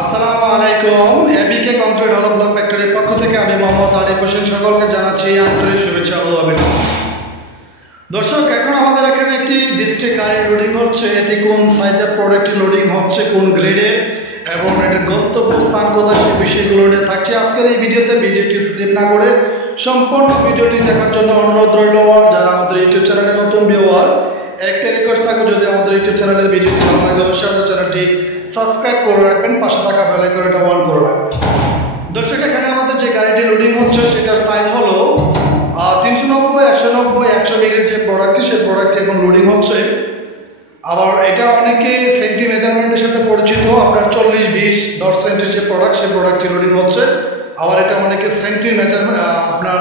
আসসালামু আলাইকুম। এবিকে কংক্রিট হলো ব্লক ফ্যাক্টরির পক্ষ থেকে আমি মোহাম্মদ আরিফ হোসেন সকলকে জানাচ্ছি আন্তরিক শুভেচ্ছা ও অভিনন্দন। দর্শক, এখন আমাদের এখানে একটি ডিস্ট্রিক্ট গাড়ি লোডিং হচ্ছে। এটি কোন সাইজের প্রোডাক্ট লোডিং হচ্ছে, কোন গ্রেডে এবং এটির গন্তব্যস্থান কোথায়, সেই বিষয়গুলো নিয়ে থাকছে আজকের এই ভিডিওতে। ভিডিওটি স্ক্রিপ না করে সম্পূর্ণ ভিডিওটি দেখার জন্য অনুরোধ রইল। যারা আমাদের ইউটিউব চ্যানেলে নতুন ভিউয়ার, একটা রিকোয়েস্ট থাকবে, যদি আমাদের ইউটিউব চ্যানেলের ভিডিওটি ভালো লাগে অবশ্যই আমাদের চ্যানেলটি সাবস্ক্রাইব করে রাখবেন, পাশে থাকা বেল আইকনটা অন করে রাখবেন। দর্শক, এখানে আমাদের যে গাড়িটি লোডিং হচ্ছে সেটার সাইজ হলো 390, 190, 100 মিলির যে প্রোডাক্টটি, সেই প্রোডাক্টটি এখন লোডিং হচ্ছে। আবার এটা অনেকে সেন্টি মেজারমেন্টের সাথে পরিচিত। আপনার 40, 20, 10 সেন্টির যে প্রোডাক্ট, সেই প্রোডাক্টটি লোডিং হচ্ছে। আবার এটা অনেকে সেন্টি মেজারমেন্ট, আপনার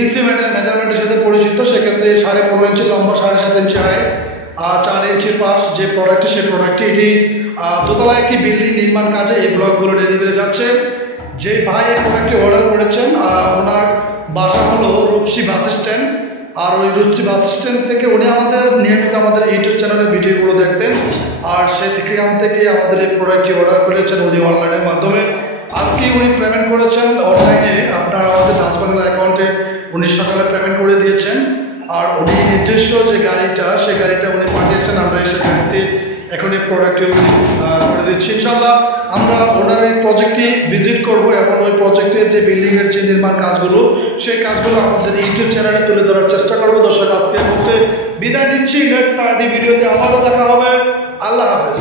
ইঞ্চি মেজারমেন্টের সাথে পরিচিত। সেক্ষেত্রে 15.5 ইঞ্চি লম্বা, 7.5 ইঞ্চি হাইট, 4 ইঞ্চি পাশ যে প্রোডাক্টটি, সেই প্রোডাক্টটি এটি দোতলা একটি বিল্ডিং নির্মাণ কাজে এই ব্লকগুলো ডেলিভারি যাচ্ছে। যে ভাই এই প্রোডাক্টটি অর্ডার করেছেন ওনার বাসা হলো রূপসী বাস স্ট্যান্ড। আর ওই রূপসী বাস স্ট্যান্ড থেকে উনি আমাদের নিয়মিত আমাদের ইউটিউব চ্যানেলের ভিডিওগুলো দেখতেন। আর সে থেকে আমাদের এই প্রোডাক্টটি অর্ডার করেছেন উনি অনলাইনের মাধ্যমে। আজকে উনি পেমেন্ট করেছেন অনলাইনে, আপনার আমাদের ডাচ বাংলা অ্যাকাউন্টে উনি সকালে পেমেন্ট করে দিয়েছেন। আর উনি নিজস্ব যে গাড়িটা, সেই গাড়িটা উনি পাঠিয়েছেন। আমরা এসে গাড়িতে এখন এই প্রোডাক্টটি করে দিচ্ছি। ইনশাল্লাহ আমরা ওনার এই প্রজেক্টটি ভিজিট করব এবং ওই প্রজেক্টের যে বিল্ডিংয়ের যে নির্মাণ কাজগুলো, সেই কাজগুলো আমাদের ইউটিউব চ্যানেলে তুলে ধরার চেষ্টা করবো। দর্শক, আজকের মধ্যে বিদায় নিচ্ছি। নেক্সট ভিডিওতে আবারও দেখা হবে। আল্লাহ হাফেজ।